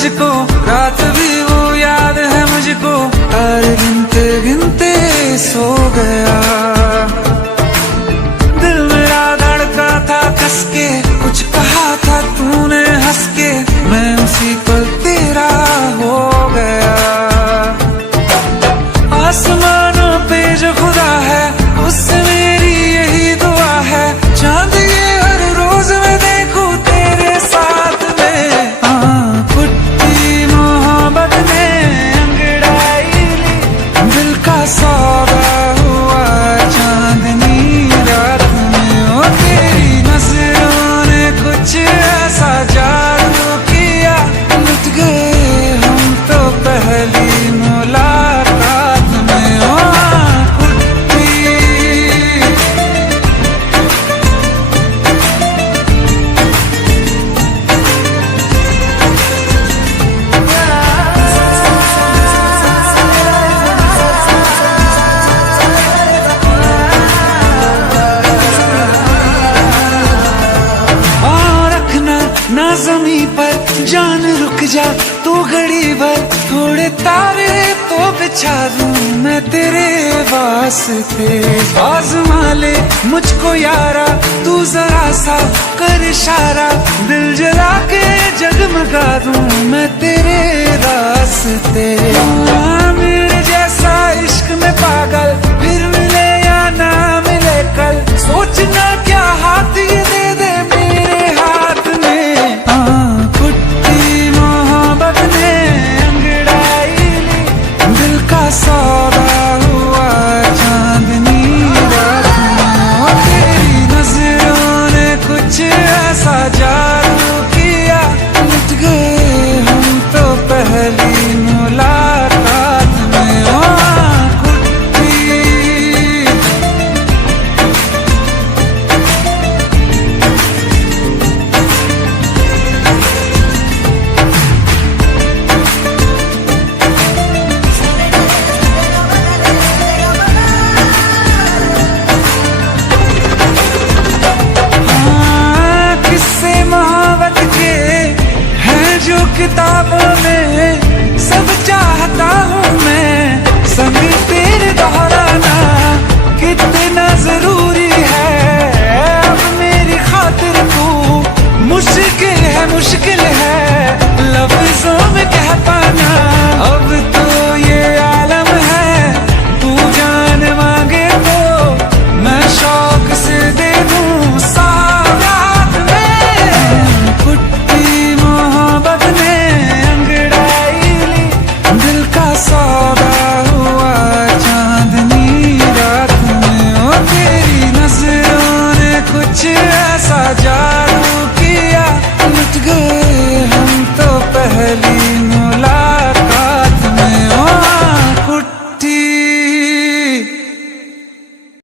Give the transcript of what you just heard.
तुझको, रात भी वो याद है मुझको, तारे गिनते गिनते सो गया। दिल मेरा धड़का था कस के, कुछ कहा था तूने हंस के, मैं उसी पल तेरा हो गया। आसमानों पे जो खुदा है, उससे मेरी यही दुआ है, चांद ये हर रोज मैं देखूं तेरे साथ में। पुट्टी मोहब्बत ने अंगड़ाई ली, दिल का सौदा हुआ चांदनी रात में। ओ तेरी नजरों ने कुछ ऐसा जादू किया, लुट गए हम तो पहली मुलाकात में। ओ ना ज़मीं पर जान रुक जा तू घड़ी भर, थोड़े तारे तो बिछा दूं मैं तेरे वास्ते। आज़मा ले मुझको यारा, तू जरा सा कर इशारा, दिल जला के जगमगा दूं मैं तेरे रास्ते। मेरे जैसा इश्क में पागल फिर मिले या ना मिले कल, सोचना क्या हाथ ये दे दे मेरे हाथ में। पुट्टी मोहब्बत ने अंगड़ाई ली, दिल का सौदा हुआ चांदनी रात में। ओ तेरी नजरों ने कुछ ऐसा जादू किया, लुट गए हम तो पहली मुलाकात में। ओ किताबों में सब चाहता हूँ मैं, संग तेरे दोहराना कितना जरूरी है। अब मेरी खातिर तू मुश्किल है लफ्जों में कह पाना। अब तो ये आलम है, तू जान मांगे तो मैं शौक से दे दूँ सौगात में। पुट्टी मोहब्बत ने अंगड़ाई ली, दिल का सौदा हुआ चांदनी रात में। ओ तेरी नजरों ने कुछ ऐसा